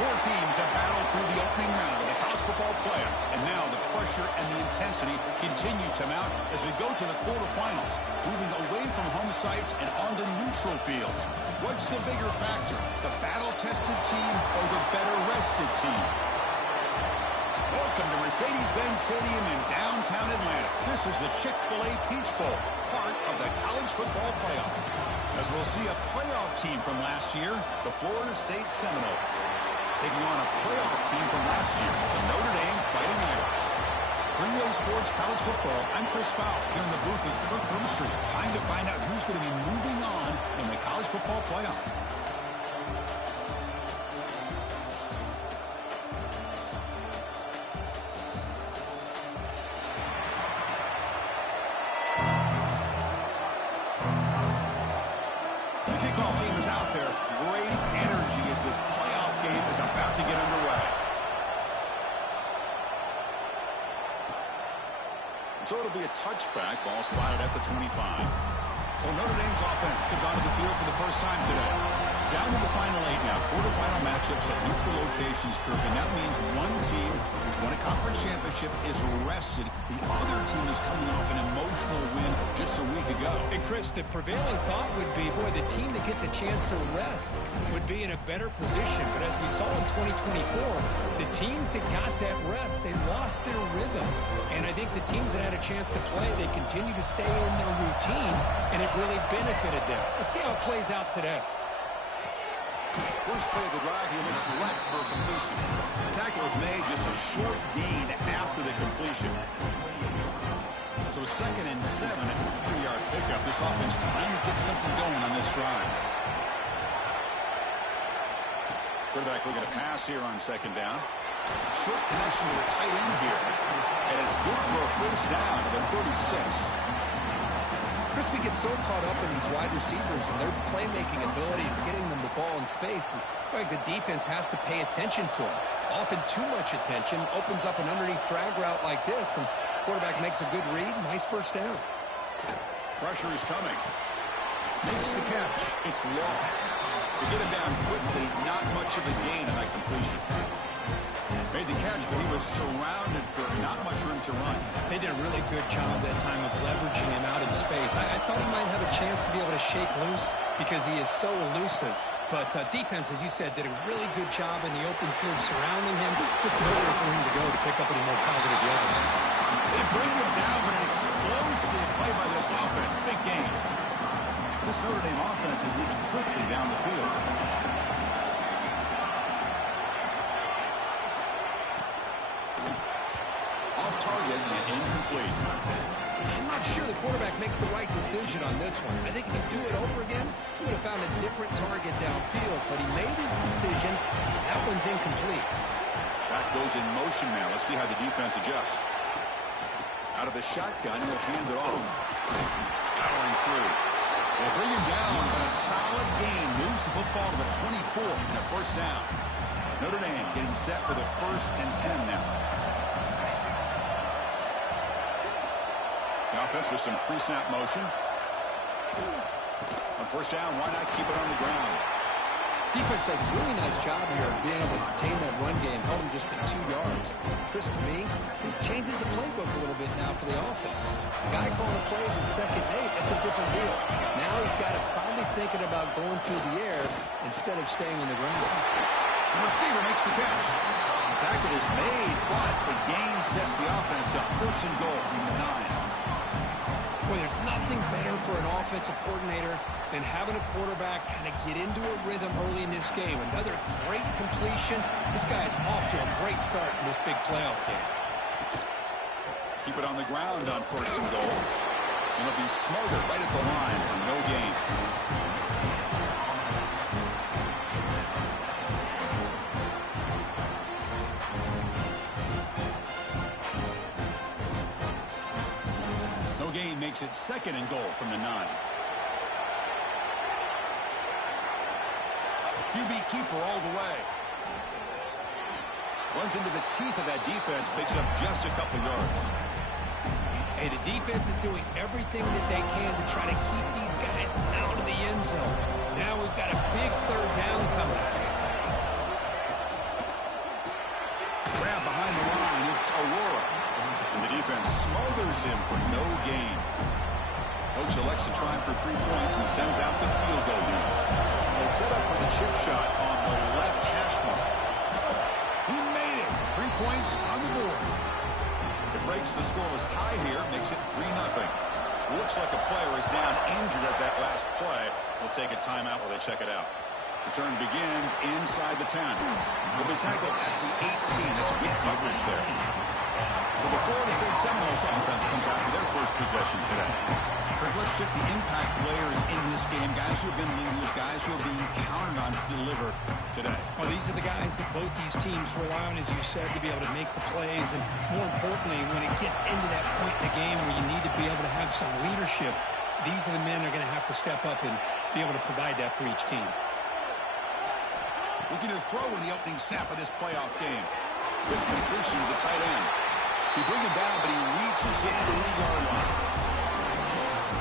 Four teams have battled through the opening round of the college football playoff, and now the pressure and the intensity continue to mount as we go to the quarterfinals, moving away from home sites and onto neutral fields. What's the bigger factor, the battle-tested team or the better-rested team? Welcome to Mercedes-Benz Stadium in downtown Atlanta. This is the Chick-fil-A Peach Bowl, part of the college football playoff. As we'll see a playoff team from last year, the Florida State Seminoles, taking on a playoff team from last year, the Notre Dame Fighting Irish. For EA Sports College Football, I'm Chris Fowl here in the booth with Kirk Broomstreet. Time to find out who's going to be moving on in the college football playoff. The kickoff team is out there. Great energy as this playoff game is about to get underway. So it'll be a touchback, ball spotted at the 25. So Notre Dame's offense comes onto the field for the first time today. Down to the final 8 now. Quarterfinal matchups at neutral locations, Kirk, and that means one team which won a conference championship is rested. The other team is coming off an emotional win just a week ago. And Chris, the prevailing thought would be, boy, the team that gets a chance to rest would be in a better position. But as we saw in 2024, the teams that got that rest, they lost their rhythm. And I think the teams that had a chance to play, they continue to stay in their routine, and it really benefited them. Let's see how it plays out today. First play of the drive, he looks left for a completion. The tackle is made, just a short gain after the completion. So 2nd and 7 at the 3-yard pickup. This offense trying to get something going on this drive. Quarterback looking to pass here on 2nd down. Short connection to the tight end here. And it's good for a first down to the 36. Chris, we get so caught up in these wide receivers and their playmaking ability and getting them the ball in space. And like the defense has to pay attention to them. Often too much attention opens up an underneath drag route like this, and quarterback makes a good read. Nice first down. Pressure is coming. Makes the catch. It's long. To get him down quickly, not much of a gain on that completion. Made the catch, but he was surrounded for not much room to run. They did a really good job that time of leveraging him out in space. I thought he might have a chance to be able to shake loose because he is so elusive. But defense, as you said, did a really good job in the open field surrounding him. Just nowhere for him to go to pick up any more positive yards. They bring him down, but an explosive play by this offense. Big game. This Notre Dame offense is moving quickly down the field. Off target and incomplete. I'm not sure the quarterback makes the right decision on this one. I think if he'd do it over again, he would have found a different target downfield. But he made his decision. That one's incomplete. Back goes in motion now. Let's see how the defense adjusts. Out of the shotgun, he'll hand it off. Powering through. They bring him down, but a solid gain moves the football to the 24 and a first down. Notre Dame getting set for the 1st and 10 now. The offense with some pre-snap motion. On first down, why not keep it on the ground? Defense does a really nice job here of being able to contain that run game, held him just at 2 yards. Chris, to me, this changes the playbook a little bit now for the offense. The guy calling the plays in 2nd and 8, that's a different deal. Now he's got to probably thinking about going through the air instead of staying on the ground. The receiver makes the catch. The tackle is made, but the gain sets the offense up. 1st and goal from the 9. Boy, there's nothing better for an offensive coordinator than having a quarterback kind of get into a rhythm early in this game. Another great completion. This guy's off to a great start in this big playoff game. Keep it on the ground on 1st and goal. And he'll be smarter right at the line for no gain. Gain makes it 2nd and goal from the 9. QB keeper all the way. Runs into the teeth of that defense, picks up just a couple yards. Hey, the defense is doing everything that they can to try to keep these guys out of the end zone. Now we've got a big 3rd down coming. defense smothers him for no gain. Coach elects to try for 3 points and sends out the field goal unit. They'll set up with a chip shot on the left hash mark. He made it. 3 points on the board. It breaks the scoreless tie here, makes it 3-0. Looks like a player is down injured at that last play. We'll take a timeout while they check it out. Return begins inside the 10. Will be tackled at the 18. That's good coverage there. So the Florida State Seminoles offense comes out for their first possession today. Kirk, let's check the impact players in this game. Guys who have been leaders, guys who are being counted on to deliver today. Well, these are the guys that both these teams rely on, as you said, to be able to make the plays. And more importantly, when it gets into that point in the game where you need to be able to have some leadership, these are the men that are going to have to step up and be able to provide that for each team. Looking to throw in the opening snap of this playoff game. Good completion to the tight end. He brings it down, but he reaches the 30-yard line.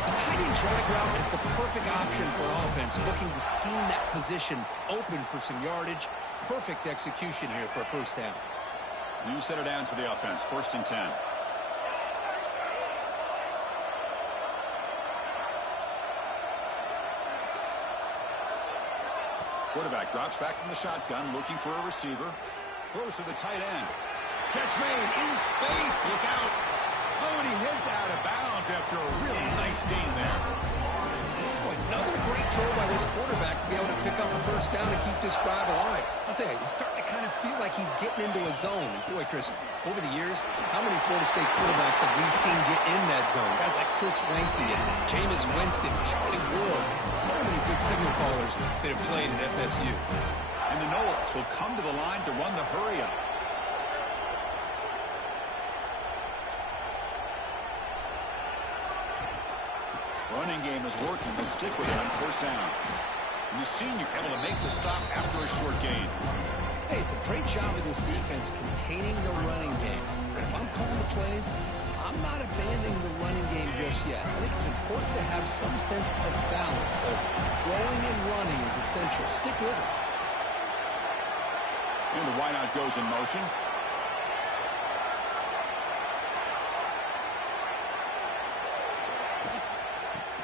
A tight end drag route is the perfect option for offense, looking to scheme that position open for some yardage. Perfect execution here for a first down. New center downs for the offense, 1st and 10. Quarterback drops back from the shotgun, looking for a receiver. Throws to the tight end. Catch made in space. Look out. Oh, and he heads out of bounds after a really nice gain there. Boy, another great throw by this quarterback to be able to pick up a first down and keep this drive alive. I'll tell you, he's starting to kind of feel like he's getting into a zone. And boy, Chris, over the years, how many Florida State quarterbacks have we seen get in that zone? Guys like Chris Weinke and Jameis Winston, Charlie Ward, and so many good signal callers that have played at FSU. And the Noles will come to the line to run the hurry-up. Running game is working to stick with it on first down. And the senior able to make the stop after a short gain. Hey, it's a great job of this defense containing the running game. But if I'm calling the plays, I'm not abandoning the running game just yet. I think it's important to have some sense of balance. So throwing and running is essential. Stick with it. And the wideout goes in motion.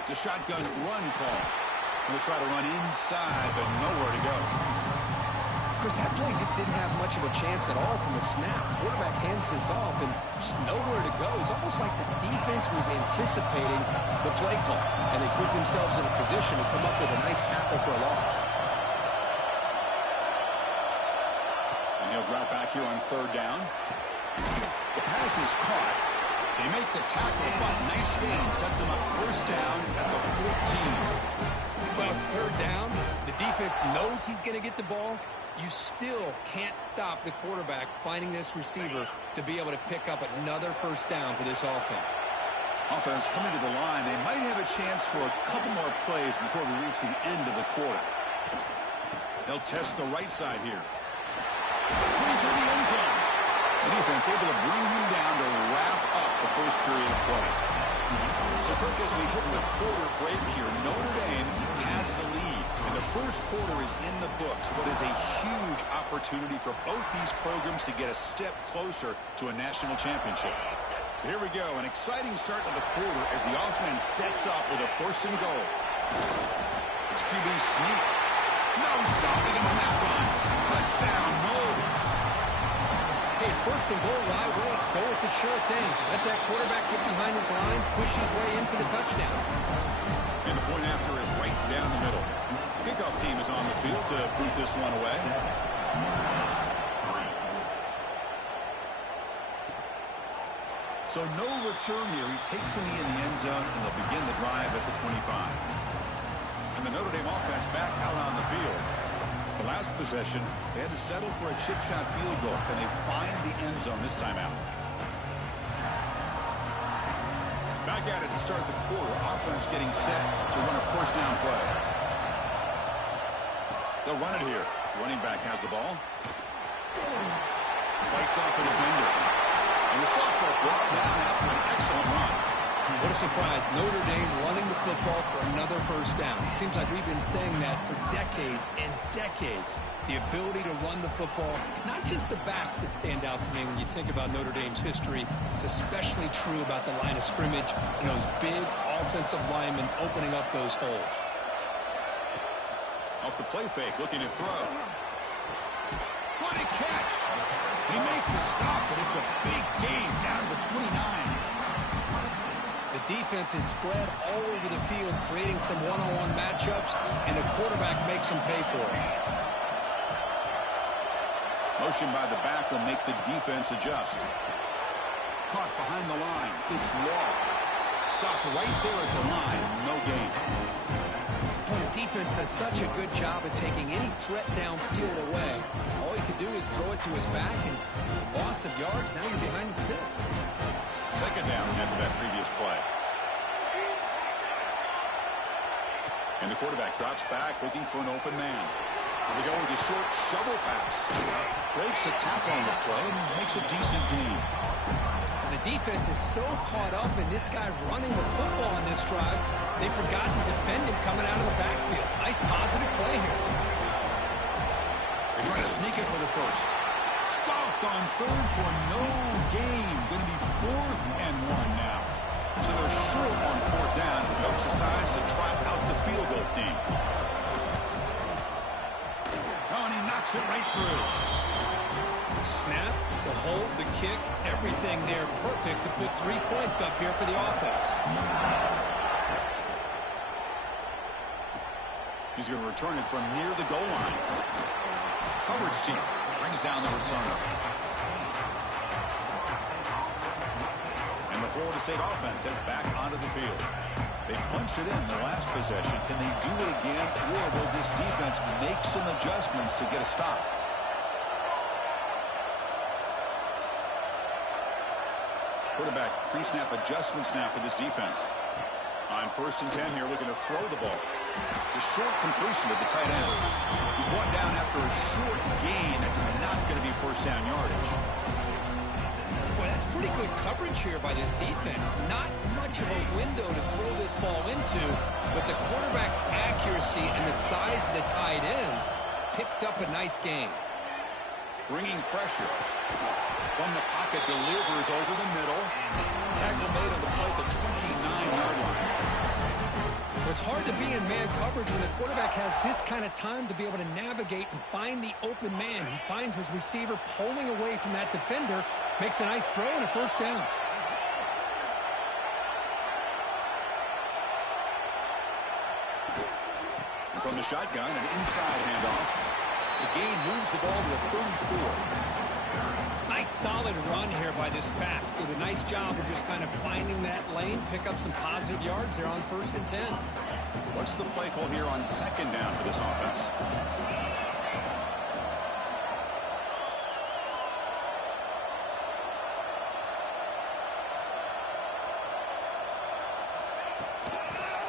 It's a shotgun run call. They'll try to run inside, but nowhere to go. Chris, that play just didn't have much of a chance at all from the snap. Quarterback hands this off and just nowhere to go. It's almost like the defense was anticipating the play call, and they put themselves in a position to come up with a nice tackle for a loss. And he'll drop back here on 3rd down. The pass is caught. They make the tackle, but nice gain. Sets him up first down at the 14. Well, it's 3rd down. The defense knows he's going to get the ball. You still can't stop the quarterback finding this receiver to be able to pick up another first down for this offense. Offense coming to the line. They might have a chance for a couple more plays before we reach the end of the quarter. They'll test the right side here. Into the end zone. The defense able to bring him down to wrap up the first period of play. So, Kirk, as we hit the quarter break here, Notre Dame has the lead. And the first quarter is in the books. What is a huge opportunity for both these programs to get a step closer to a national championship. So here we go. An exciting start to the quarter as the offense sets up with a 1st and goal. It's QB sneak. No stopping him on that run. Touchdown, Noles. Hey, it's 1st and goal. Why wait? Go with the sure thing. Let that quarterback get behind his line, push his way in for the touchdown. And the point after is right down the middle. Kickoff team is on the field to boot this one away. So no return here. He takes a knee in the end zone, and they'll begin the drive at the 25. And the Notre Dame offense back out on the field. The last possession, they had to settle for a chip shot field goal, and they find the end zone this time out. Back at it to start the quarter. Offense getting set to run a first down play. They'll run it here. Running back has the ball. Fights off the defender. And the sophomore brought down after an excellent run. What a surprise. Notre Dame running the football for another first down. It seems like we've been saying that for decades and decades. The ability to run the football, not just the backs that stand out to me when you think about Notre Dame's history. It's especially true about the line of scrimmage and those big offensive linemen opening up those holes. Off the play fake, looking to throw. What a catch! They make the stop, but it's a big gain down to the 29. The defense is spread all over the field, creating some one-on-one matchups, and the quarterback makes them pay for it. Motion by the back will make the defense adjust. Caught behind the line. It's Law. Stopped right there at the line. No gain. Boy, the defense does such a good job at taking any threat downfield away. All he could do is throw it to his back, and loss of yards, now you're behind the sticks. Second down after that previous play. And the quarterback drops back looking for an open man. Here we go with a short shovel pass. Breaks a tackle on the play and makes a decent gain. The defense is so caught up in this guy running the football on this drive, they forgot to defend him coming out of the backfield. Nice positive play here. They're trying to sneak it for the first. Stopped on third for no gain. Going to be 4th and 1 now. So they're short on 4th down. The coach decides to trot out the field goal team. Oh, and he knocks it right through. Snap, the hold, the kick, everything there perfect to put 3 points up here for the offense. He's going to return it from near the goal line. Coverage team brings down the returner. And the Florida State offense heads back onto the field. They punched it in the last possession. Can they do it again, or will this defense make some adjustments to get a stop? Quarterback pre-snap adjustments now for this defense. On 1st and 10 here, looking to throw the ball. The short completion to the tight end. He's brought down after a short gain. That's not going to be first down yardage. Boy, that's pretty good coverage here by this defense. Not much of a window to throw this ball into, but the quarterback's accuracy and the size of the tight end picks up a nice gain. Bringing pressure. From the pocket, delivers over the middle. Tackle made on the play at the 29-yard line. It's hard to be in man coverage when the quarterback has this kind of time to be able to navigate and find the open man. He finds his receiver pulling away from that defender, makes a nice throw and a first down. And from the shotgun, an inside handoff. The gain moves the ball to the 34. Nice solid run here by this back. Did a nice job of just kind of finding that lane, pick up some positive yards there on 1st and 10. What's the play call here on 2nd down for this offense?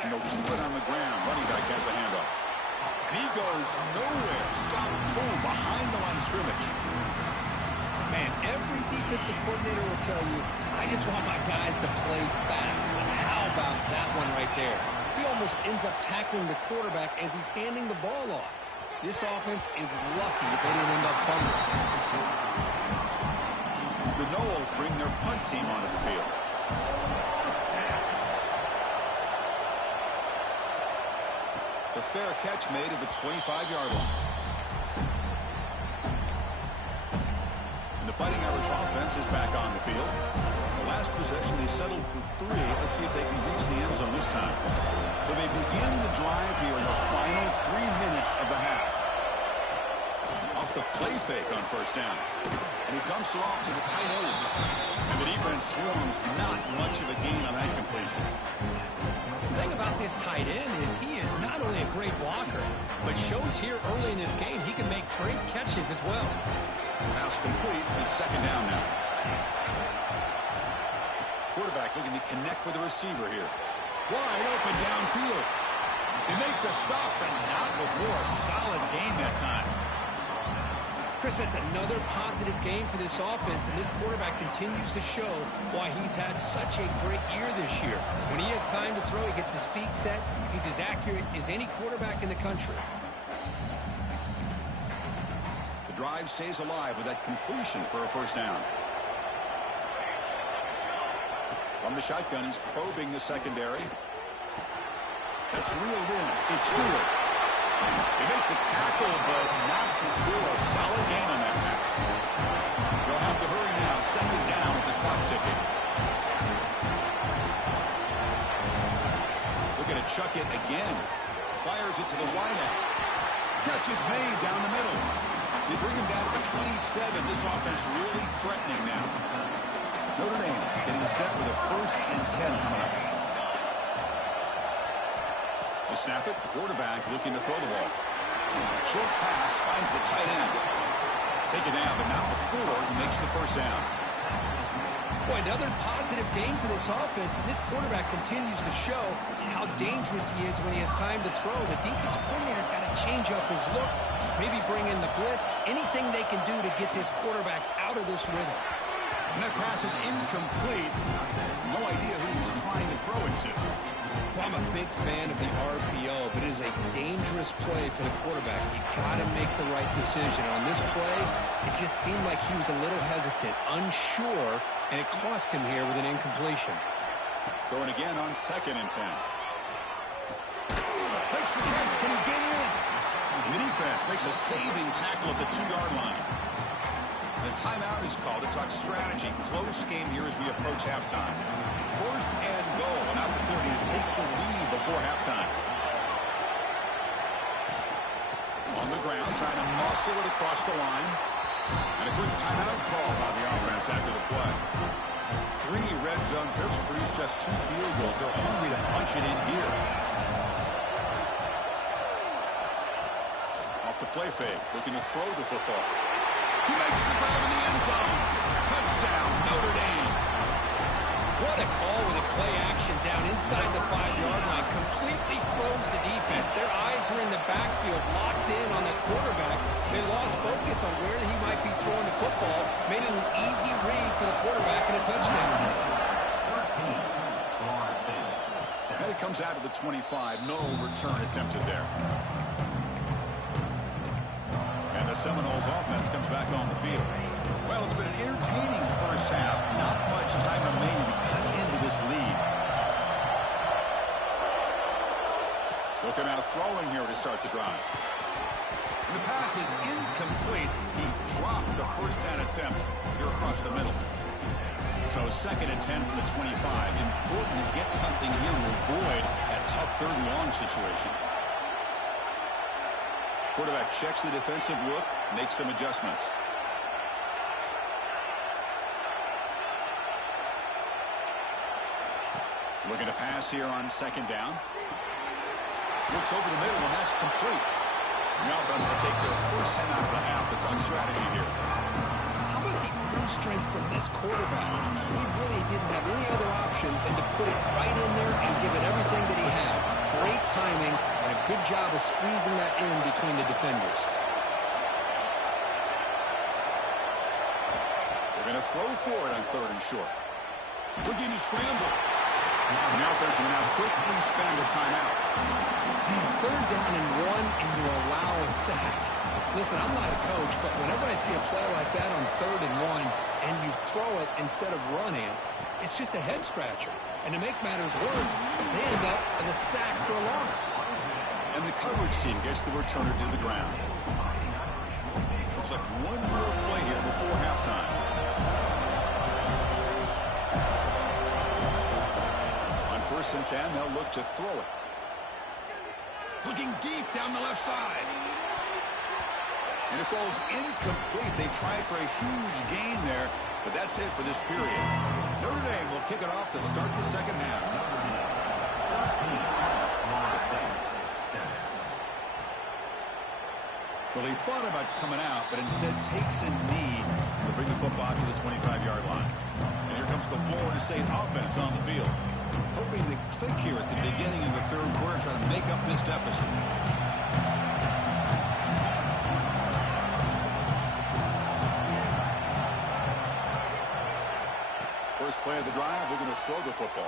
And they'll keep it on the ground. Running back has the handoff. And he goes nowhere. Stop pull behind the line of scrimmage. Man, every defensive coordinator will tell you, I just want my guys to play fast. But how about that one right there? He almost ends up tackling the quarterback as he's handing the ball off. This offense is lucky they didn't end up fumbling. The Noles bring their punt team onto the field. The fair catch made at the 25-yard line. And the Fighting Irish offense is back on the field. The last possession, they settled for 3. Let's see if they can reach the end zone this time. So they begin the drive here in the final 3 minutes of the half. Off the play fake on 1st down. And he dumps it off to the tight end. And the defense swarms. Not much of a gain on that completion. The thing about this tight end is he is not only a great blocker, but shows here early in this game he can make great catches as well. Pass complete. It's 2nd down now. Quarterback looking to connect with the receiver here. Wide open downfield. They make the stop, but not before a solid gain that time. Chris, that's another positive game for this offense, and this quarterback continues to show why he's had such a great year this year. When he has time to throw, he gets his feet set. He's as accurate as any quarterback in the country. The drive stays alive with that completion for a first down. From the shotgun, he's probing the secondary. That's reeled in. It's Stewart. They make the tackle, but not before a solid gain on that pass. They'll have to hurry now. Second down with the clock ticking. Looking to chuck it again. Fires it to the wide end. Catch is made down the middle. They bring him down to the 27. This offense really threatening now. Notre Dame getting set with a 1st and 10 coming up. They snap it. Quarterback looking to throw the ball. Short pass finds the tight end. Take it down, but not before he makes the first down. Boy, another positive game for this offense, and this quarterback continues to show how dangerous he is when he has time to throw. The defensive coordinator's got to change up his looks, maybe bring in the blitz, anything they can do to get this quarterback out of this rhythm. And that pass is incomplete. No idea who he was trying to throw it to. Well, I'm a big fan of the RPO, but it is a dangerous play for the quarterback. You got to make the right decision. On this play, it just seemed like he was a little hesitant, unsure, and it cost him here with an incompletion. Throwing again on 2nd and 10. Makes the catch. Can he get in? The defense makes a saving tackle at the 2-yard line. The timeout is called to talk strategy. Close game here as we approach halftime. 1st and goal, an opportunity to take the lead before halftime. On the ground, trying to muscle it across the line. And a quick timeout call by the offense after the play. 3 red zone trips produce just 2 field goals. They're hungry to punch it in here. Off the play fake, looking to throw the football. He makes the grab in the end zone. Touchdown, Notre Dame. What a call with a play action down inside the 5-yard line. Completely throws the defense. Their eyes are in the backfield, locked in on the quarterback. They lost focus on where he might be throwing the football. Made it an easy read for the quarterback and a touchdown. And it comes out of the 25. No return attempted there. And the Seminoles offense comes back on the field. Well, it's been an entertaining first half. Not much time remaining to cut into this lead. Look at now throwing here to start the drive. And the pass is incomplete. He dropped the first down attempt here across the middle. So 2nd and 10 from the 25. Important to get something here to avoid that tough 3rd and long situation. Quarterback checks the defensive look, makes some adjustments. Looking to pass here on 2nd down. Looks over the middle, and that's complete. The offense will take their first 10 out of the half. It's on strategy here. How about the arm strength from this quarterback? He really didn't have any other option than to put it right in there and give it everything that he had. Great timing and a good job of squeezing that in between the defenders. They're going to throw for it on 3rd and short. Looking to scramble. And the offense will now quickly spend a timeout. 3rd down and 1, and you allow a sack. Listen, I'm not a coach, but whenever I see a play like that on 3rd and 1, and you throw it instead of running it, it's just a head-scratcher. And to make matters worse, they end up with a sack for a loss. And the coverage team gets the returner to the ground. Looks like one more play here before halftime. On 1st and 10, they'll look to throw it. Looking deep down the left side. And it falls incomplete. They tried for a huge gain there, but that's it for this period. Notre Dame will kick it off to start the 2nd half. Well, he thought about coming out, but instead takes a knee to bring the football to the 25-yard line. And here comes the Florida State offense on the field. Hoping to click here at the beginning of the 3rd quarter, trying to make up this deficit. Play of the drive, they're going to throw the football.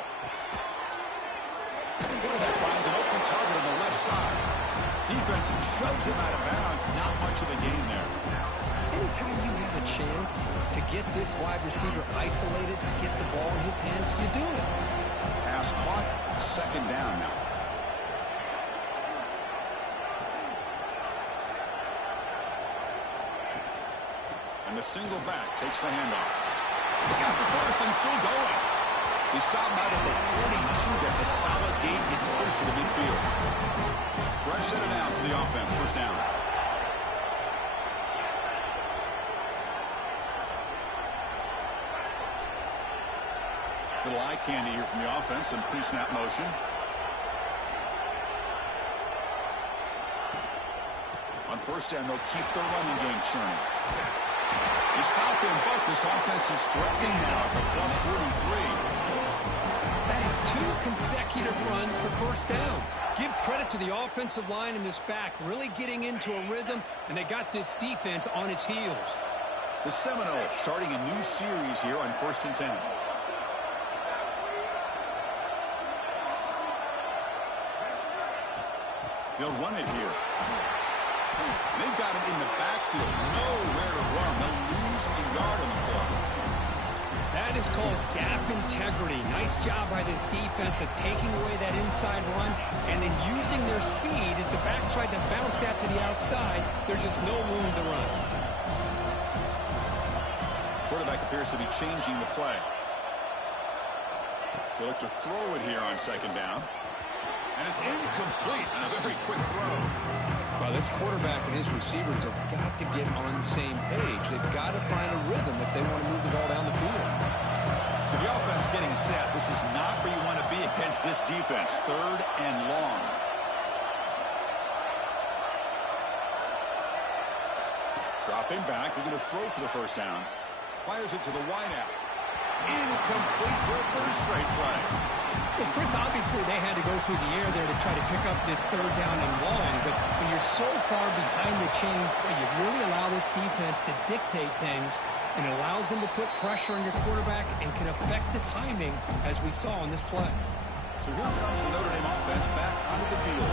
Quarterback finds an open target on the left side. Defense shoves him out of bounds. Not much of a gain there. Anytime you have a chance to get this wide receiver isolated, get the ball in his hands, you do it. Pass caught. Second down now. And the single back takes the handoff. He's got the first and still going. He stopped out at the 42. That's a solid gain, getting closer to midfield. Fresh set of downs for the offense. First down. Little eye candy here from the offense. Some pre-snap motion. On first down, they'll keep the running game churning. They stop him, but this offense is threatening now at the plus 43. That is 2 consecutive runs for first downs. Give credit to the offensive line in this back, really getting into a rhythm, and they got this defense on its heels. The Seminoles starting a new series here on 1st and 10. They'll run it here. They've got him in the backfield. Nowhere to run. They'll lose a yard on the play. That is called gap integrity. Nice job by this defense of taking away that inside run and then using their speed as the back tried to bounce that to the outside. There's just no room to run. Quarterback appears to be changing the play. They look to throw it here on second down. And it's incomplete on a very quick throw. Well, this quarterback and his receivers have got to get on the same page. They've got to find a rhythm if they want to move the ball down the field. So the offense getting set. This is not where you want to be against this defense. 3rd and long. Dropping back. They're going to throw for the first down. Fires it to the wideout. Incomplete for a 3rd straight play. Well, Chris, obviously they had to go through the air there to try to pick up this 3rd down and long, but when you're so far behind the chains, boy, you really allow this defense to dictate things, and it allows them to put pressure on your quarterback and can affect the timing, as we saw in this play. So here comes the Notre Dame offense back onto the field.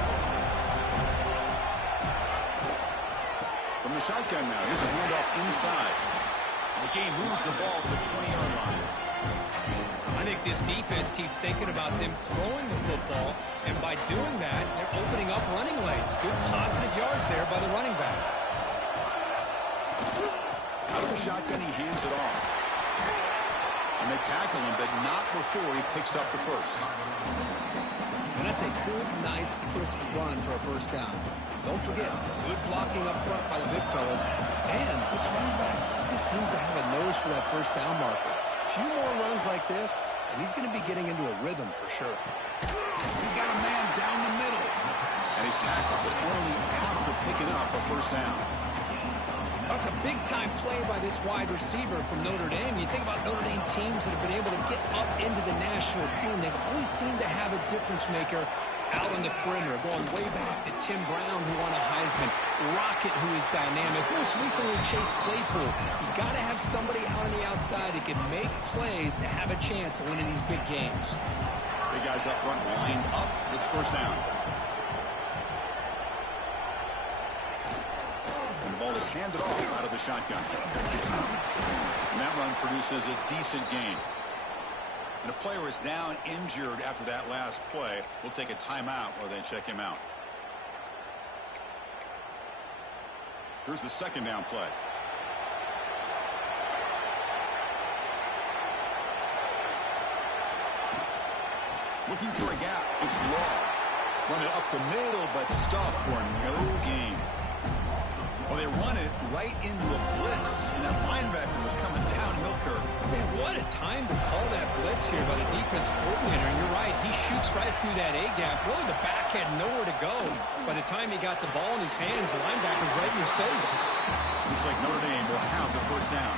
From the shotgun now, here's a handoff inside. The game moves the ball to the 20-yard line. I think this defense keeps thinking about them throwing the football, and by doing that, they're opening up running lanes. Good positive yards there by the running back. Out of the shotgun, he hands it off. And they tackle him, but not before he picks up the first. And that's a good, nice, crisp run for a first down. Don't forget, good blocking up front by the big fellas. And this running back just seems to have a nose for that first down marker. A few more runs like this, and he's going to be getting into a rhythm for sure. He's got a man down the middle. And he's tackled, but only after picking up a first down. That's a big-time play by this wide receiver from Notre Dame. You think about Notre Dame teams that have been able to get up into the national scene. They've always seemed to have a difference maker out on the perimeter, going way back to Tim Brown, who won a Heisman, Rocket, who is dynamic, most recently Chase Claypool. You got to have somebody out on the outside who can make plays to have a chance of winning these big games. Big guys up front lined up. It's first down. And the ball is handed off out of the shotgun. And that run produces a decent gain. And a player is down injured after that last play. We'll take a timeout while they check him out. Here's the second down play. Looking for a gap. It's Law. Run it up the middle, but stuffed for no gain. Well, they run it right into a blitz, and that linebacker was coming downhill curve. Man, what a time to call that blitz here by the defense coordinator. And you're right, he shoots right through that A-gap. Really, the back had nowhere to go. By the time he got the ball in his hands, the linebacker's right in his face. Looks like Notre Dame will have the first down.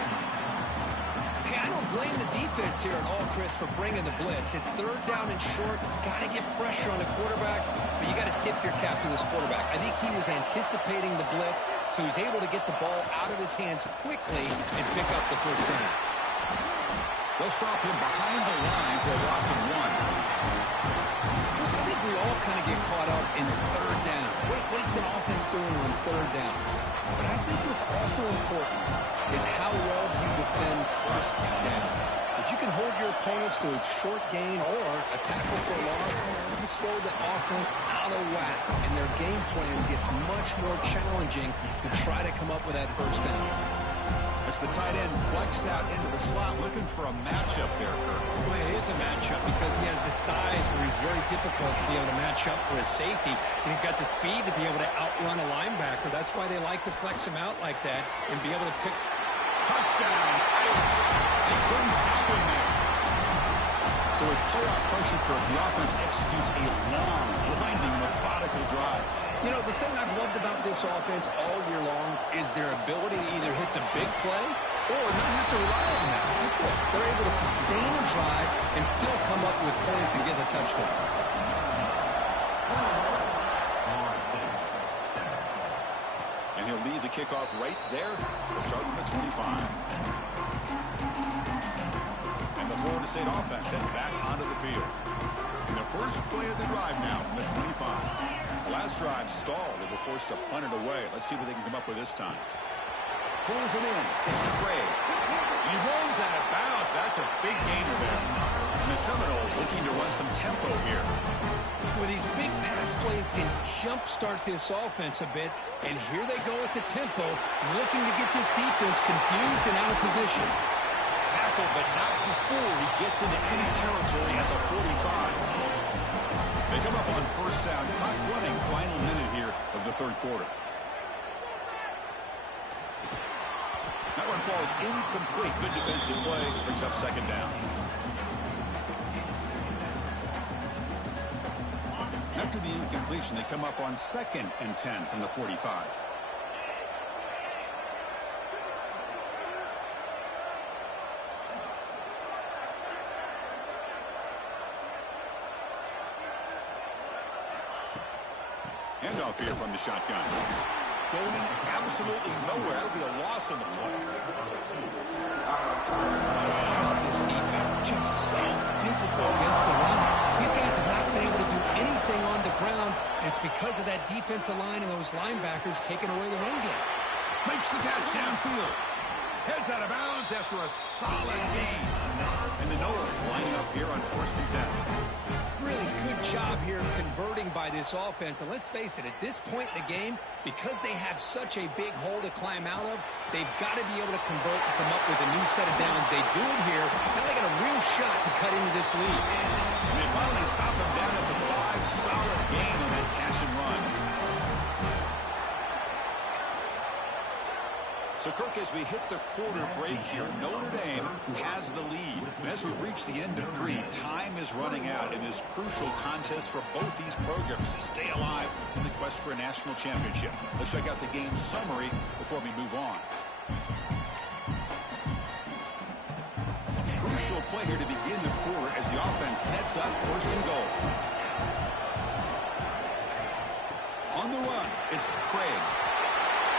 Hey, I don't blame the defense here at all, Chris, for bringing the blitz. It's 3rd down and short. You got to get pressure on the quarterback, but you got to tip your cap to this quarterback. I think he was anticipating the blitz, so he's able to get the ball out of his hands quickly and pick up the first down. They'll stop him behind the line for a loss of 1. Chris, I think we all kind of get caught up in third down. What's an offense doing on third down? But I think what's also important is how well you defend first down. If you can hold your opponents to a short gain or a tackle for a loss, you throw the offense out of whack, and their game plan gets much more challenging to try to come up with that first down. It's the tight end flexed out into the slot, looking for a matchup there, Kirk. Well, it is a matchup because he has the size where he's very difficult to be able to match up for his safety, and he's got the speed to be able to outrun a linebacker. That's why they like to flex him out like that and be able to pick. Touchdown, Irish. They couldn't stop him there. So with playoff pressure, Kirk, the offense executes a long, blinding, methodical drive. You know, the thing I've loved about this offense all year long is their ability to either hit the big play or not have to rely on that. Like this, they're able to sustain a drive and still come up with points and get a touchdown. And he'll lead the kickoff right there. We'll start from the 25. And the Florida State offense heads back onto the field. And the first play of the drive now from the 25. The last drive stalled. They were forced to punt it away. Let's see what they can come up with this time. Pulls it in. It's Craig. And he runs out of bounds. That's a big gainer there. And the Seminoles looking to run some tempo here. Well, these big pass plays can jumpstart this offense a bit, and here they go at the tempo, looking to get this defense confused and out of position. Tackled, but not before he gets into any territory at the 45. They come up on first down, clock running, final minute here of the third quarter. That one falls incomplete. Good defensive play, brings up second down. After the incompletion, they come up on 2nd and 10 from the 45. Handoff here from the shotgun. Going absolutely nowhere. That'll be a loss on the play. This defense just so physical against the run. These guys have not been able to do anything on the ground, and it's because of that defensive line and those linebackers taking away the run game. Makes the catch downfield. Heads out of bounds after a solid gain. And the Noles lining up here on 1st and 10. Really good job here of converting by this offense. And let's face it, at this point in the game, because they have such a big hole to climb out of, they've got to be able to convert and come up with a new set of downs. They do it here. Now they got a real shot to cut into this lead. And they finally stop them down at the 5. Solid gain on that catch and run. So, Kirk, as we hit the quarter break here, Notre Dame has the lead. And as we reach the end of 3, time is running out in this crucial contest for both these programs to stay alive in the quest for a national championship. Let's check out the game summary before we move on. Crucial play here to begin the quarter as the offense sets up 1st and goal. On the run, it's Craig.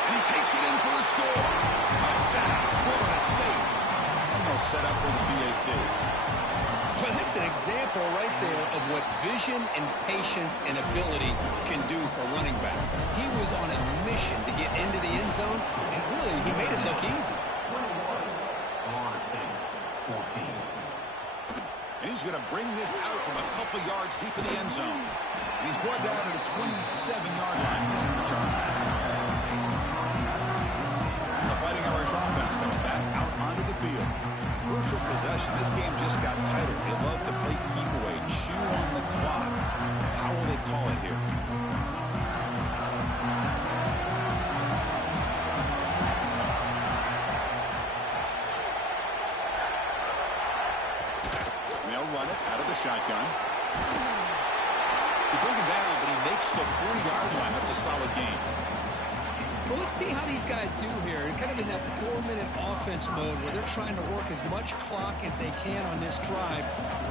And he takes it in for the score. Touchdown, Florida State. Almost set up for the PAT. Well, that's an example right there of what vision and patience and ability can do for a running back. He was on a mission to get into the end zone, and really, he made it look easy. And he's going to bring this out from a couple yards deep in the end zone. And he's brought down to the 27-yard line. This return. The Fighting Irish offense comes back out onto the field. Crucial possession. This game just got tighter. They love to play keep away, chew on the clock. How will they call it here? They'll run it out of the shotgun. He bring him down, but he makes the 40-yard line. That's a solid gain. Well, let's see how these guys do here. Kind of in that 4-minute offense mode where they're trying to work as much clock as they can on this drive,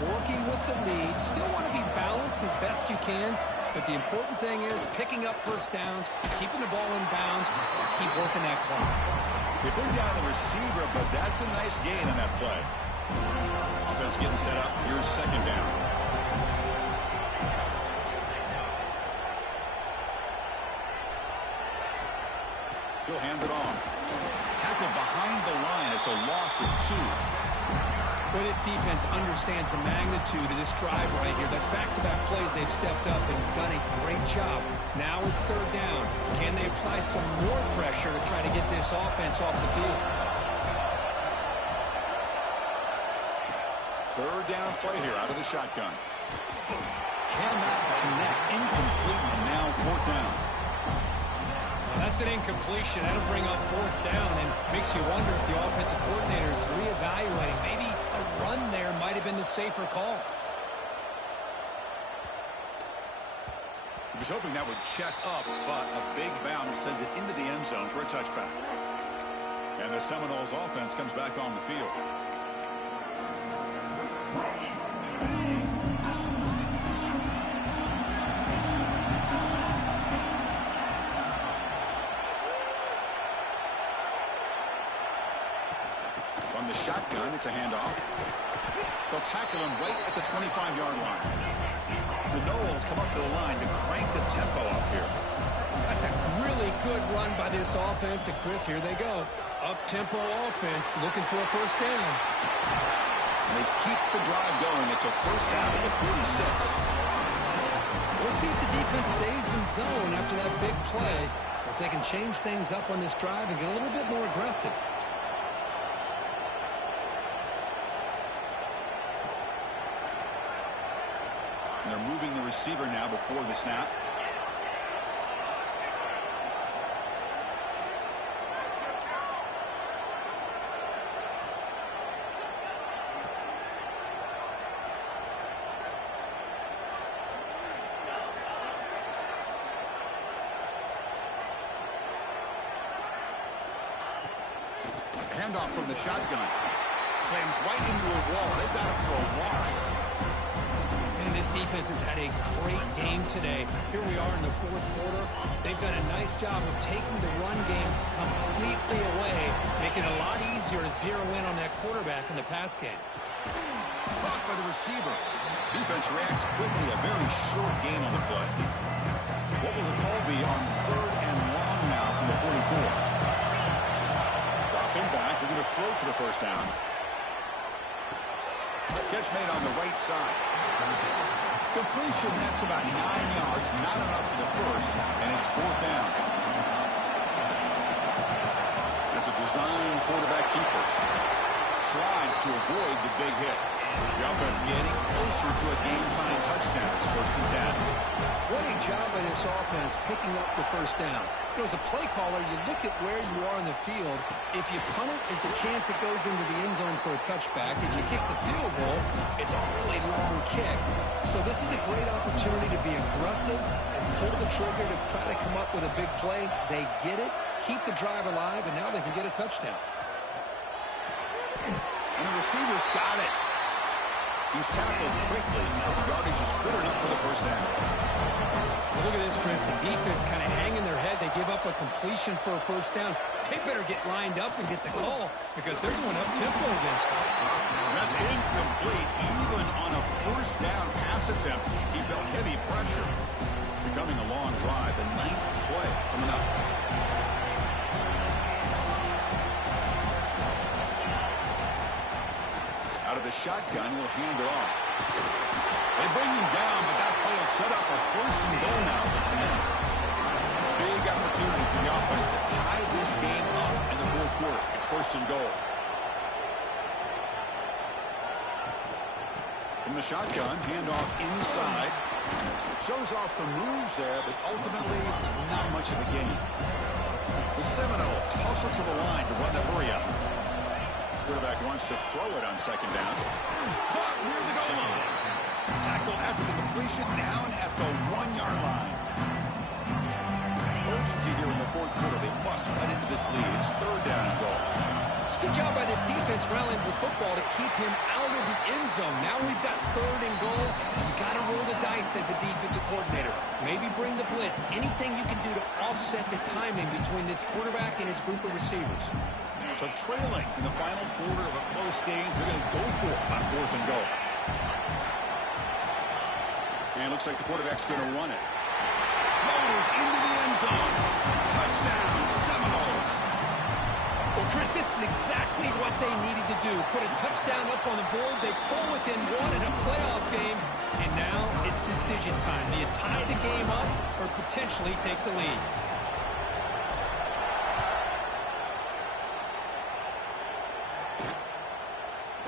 working with the lead. Still want to be balanced as best you can, but the important thing is picking up first downs, keeping the ball in bounds, and keep working that clock. They bring down the receiver, but that's a nice gain on that play. Offense getting set up. Here's second down. He'll hand it off. Tackle behind the line. It's a loss of 2. Well, this defense understands the magnitude of this drive right here. That's back-to-back plays. They've stepped up and done a great job. Now it's third down. Can they apply some more pressure to try to get this offense off the field? Third down play here out of the shotgun. Cannot connect. Incomplete, and now fourth down. Well, that's an incompletion. That'll bring up fourth down and makes you wonder if the offensive coordinator is reevaluating. Maybe a run there might have been the safer call. He was hoping that would check up, but a big bounce sends it into the end zone for a touchback. And the Seminoles offense comes back on the field. From the shotgun, it's a handoff. They'll tackle him right at the 25-yard line. The Noles come up to the line to crank the tempo up here. That's a really good run by this offense. And, Chris, here they go. Up-tempo offense looking for a first down. They keep the drive going. It's a first down at the 46. We'll see if the defense stays in zone after that big play, or if they can change things up on this drive and get a little bit more aggressive. And they're moving the receiver now before the snap. Handoff from the shotgun. Slams right into a wall. They've got him for a loss. And this defense has had a great game today. Here we are in the fourth quarter. They've done a nice job of taking the run game completely away, making it a lot easier to zero in on that quarterback in the pass game. Blocked by the receiver. Defense reacts quickly. A very short game on the play. What will the call be on third and long now from the 44? Back. They're going to throw for the first down. Catch made on the right side. Completion, that's about 9 yards. Not enough for the first, and it's fourth down. That's a design quarterback keeper. Slides to avoid the big hit. The offense getting closer to a game-time touchdown. It's first and 10. What a job by this offense picking up the first down. As a play caller, you look at where you are in the field. If you punt it, it's a chance it goes into the end zone for a touchback. If you kick the field goal, it's a really long kick. So this is a great opportunity to be aggressive and pull the trigger to try to come up with a big play. They get it, keep the drive alive, and now they can get a touchdown. And the receiver's got it. He's tackled quickly. The yardage is good enough for the first down. Look at this, Chris. The defense kind of hanging their head. They give up a completion for a first down. They better get lined up and get the call because they're going up-tempo against them. That's incomplete. Even on a first down pass attempt, he felt heavy pressure. Becoming a long drive. The 9th play coming up. Out of the shotgun, he'll hand it off. They bring him down, but that play will set up a first and goal now at the 10. Big opportunity for the offense to tie this game up in the fourth quarter. It's first and goal. From the shotgun, handoff inside. Shows off the moves there, but ultimately not much of a gain. The Seminoles hustle to the line to run the hurry up. Quarterback wants to throw it on second down. Caught near the goal line. Tackle after the completion down at the 1-yard line. Urgency here in the fourth quarter. They must cut into this lead. It's third down and goal. It's a good job by this defense rallying the football to keep him out of the end zone. Now we've got third and goal. You got to roll the dice as a defensive coordinator. Maybe bring the blitz. Anything you can do to offset the timing between this quarterback and his group of receivers. So trailing in the final quarter of a close game, they're going to go for it on 4th and goal. And it looks like the quarterback's going to run it. Rolls into the end zone. Touchdown, Seminoles. Well, Chris, this is exactly what they needed to do. Put a touchdown up on the board. They pull within one in a playoff game. And now it's decision time. Do you tie the game up or potentially take the lead?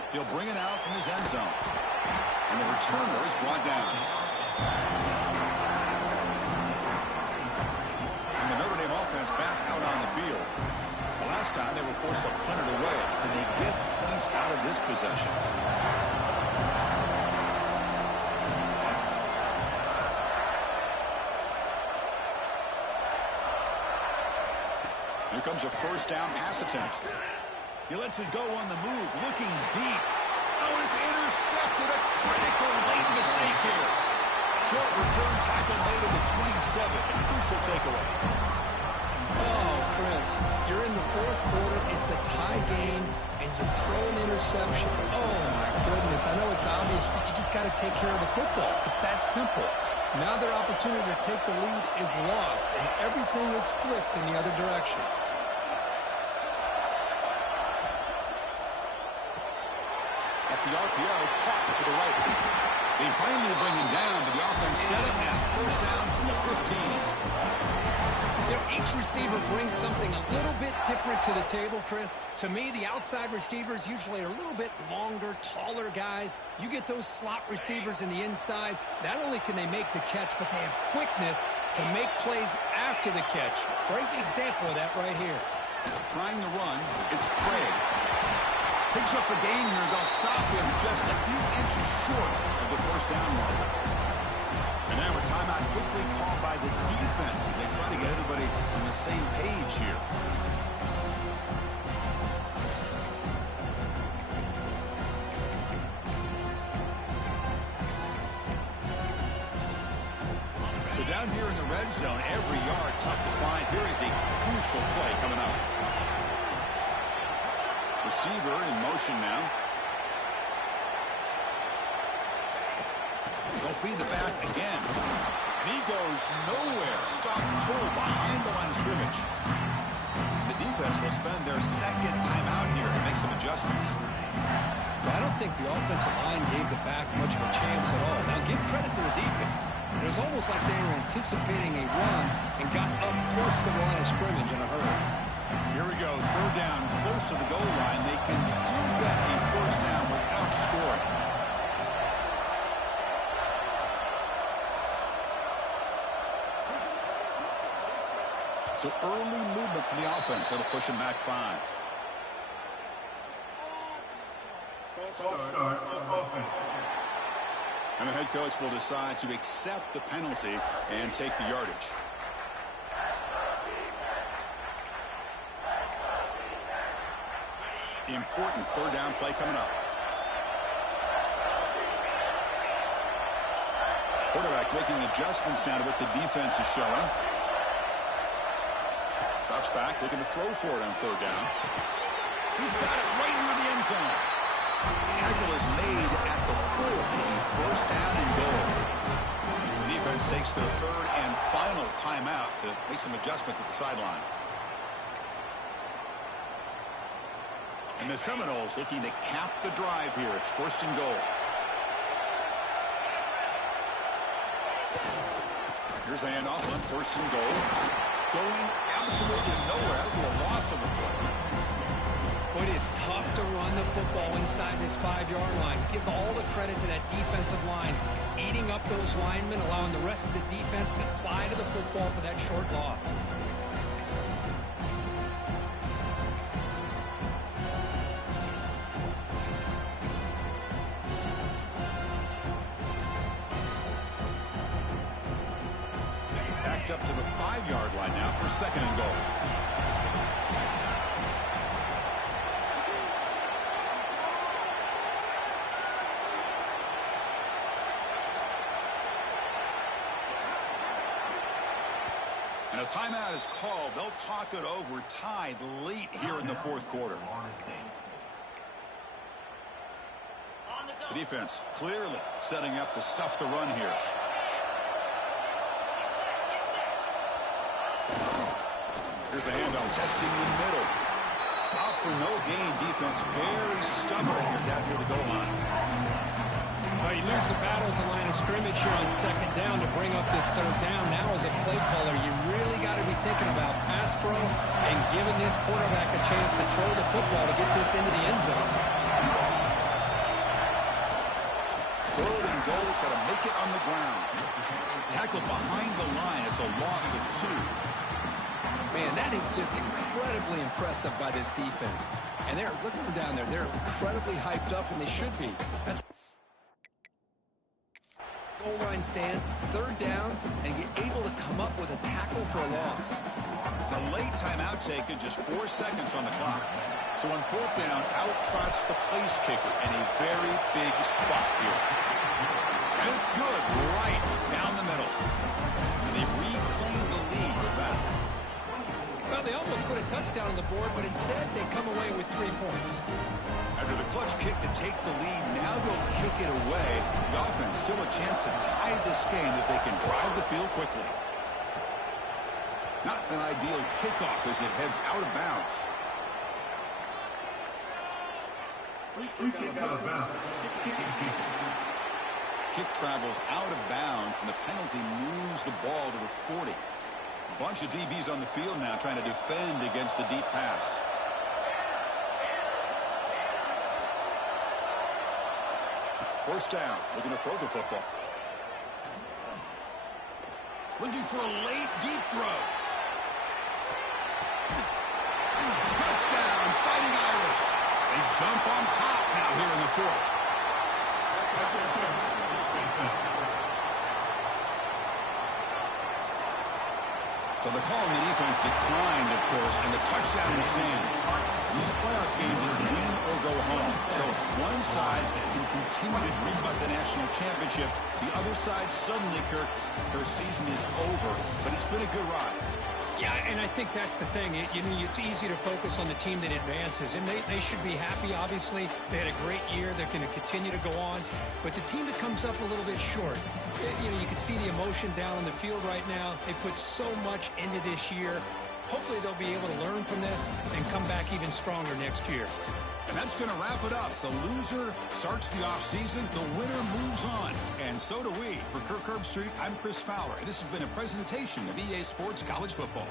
He'll bring it out from his end zone. And the returner is brought down. And the Notre Dame offense back out on the field. Last time they were forced to punt it away. Can they get points out of this possession? Here comes a first down pass attempt. He lets it go on the move, looking deep. Oh, it's intercepted. A critical late mistake here. Short return tackle made at the 27. A crucial takeaway. Oh, Chris, you're in the 4th quarter. It's a tie game, and you throw an interception. Oh, my goodness. I know it's obvious, but you just got to take care of the football. It's that simple. Now their opportunity to take the lead is lost, and everything is flipped in the other direction. Off the RPO, caught to the right. They finally bring him down, but the offense set up at first down from the 15. You know, each receiver brings something a little bit different to the table, Chris. To me, the outside receivers usually are a little bit longer, taller guys. You get those slot receivers in the inside, not only can they make the catch, but they have quickness to make plays after the catch. Great example of that right here. Trying the run, it's Craig. Picks up a gain here. They'll stop him just a few inches short of the first down marker. And now a timeout quickly called by the defense as they try to get everybody on the same page here. So down here in the red zone, every yard tough to find. Here is a crucial play coming up. Receiver in motion now. They'll feed the back again. He goes nowhere. Stop cold behind the line of scrimmage. The defense will spend their second timeout here to make some adjustments. But I don't think the offensive line gave the back much of a chance at all. Now, give credit to the defense. It was almost like they were anticipating a run and got up close to the line of scrimmage in a hurry. Here we go. Third down, close to the goal line. They can still get a first down without scoring. So early movement from the offense. That'll push him back 5. And the head coach will decide to accept the penalty and take the yardage. Important third down play coming up. Quarterback making adjustments down to what the defense is showing. Drops back, looking to throw for it on third down. He's got it right near the end zone. Tackle is made at the 40, first down and goal. The defense takes their third and final timeout to make some adjustments at the sideline. And the Seminoles looking to cap the drive here. It's first and goal. Here's the handoff on first and goal. Going absolutely nowhere. That'll be a loss on the play. Well, it is tough to run the football inside this 5-yard line. Give all the credit to that defensive line. Eating up those linemen, allowing the rest of the defense to fly to the football for that short loss. Up to the 5-yard line now for second and goal. And a timeout is called. They'll talk it over, tied late here in the fourth quarter. The defense clearly setting up to stuff the run here. Here's the handoff, testing the middle. Stop for no gain. Defense very stubborn here down near the goal line. Well, you lose the battle at the line of scrimmage here on second down to bring up this third down. Now as a play caller, you really got to be thinking about pass pro and giving this quarterback a chance to throw the football to get this into the end zone. Third and goal, try to make it on the ground. Tackle behind the line. It's a loss of 2. Man, that is just incredibly impressive by this defense. And they're looking down there. They're incredibly hyped up, and they should be. That's goal line stand, third down, and get able to come up with a tackle for a loss. The late timeout taken, just 4 seconds on the clock. So on fourth down, out trots the place kicker in a very big spot here. And it's good, right down the middle. And they reclaim the lead with that. Well, they almost put a touchdown on the board, but instead they come away with 3 points. After the clutch kick to take the lead, now they'll kick it away. The offense still a chance to tie this game if they can drive the field quickly. Not an ideal kickoff as it heads out of bounds. Kick travels out of bounds, and the penalty moves the ball to the 40. A bunch of DBs on the field now trying to defend against the deep pass. First down, looking to throw the football. Looking for a late, deep throw. Touchdown, Fighting Irish. They jump on top now here in the fourth. So the call on the defense declined, of course, and the touchdown will stand. In these playoff games, it's win or go home. So one side can continue to dream about the national championship. The other side, suddenly, Kirk, their season is over. But it's been a good ride. Yeah, and I think that's the thing. It's easy to focus on the team that advances, and they should be happy, obviously. They had a great year. They're going to continue to go on. But the team that comes up a little bit short, you can see the emotion down on the field right now. They put so much into this year. Hopefully they'll be able to learn from this and come back even stronger next year. And that's going to wrap it up. The loser starts the offseason. The winner moves on. And so do we. For Kirk Herbstreit, I'm Chris Fowler. And this has been a presentation of EA Sports College Football.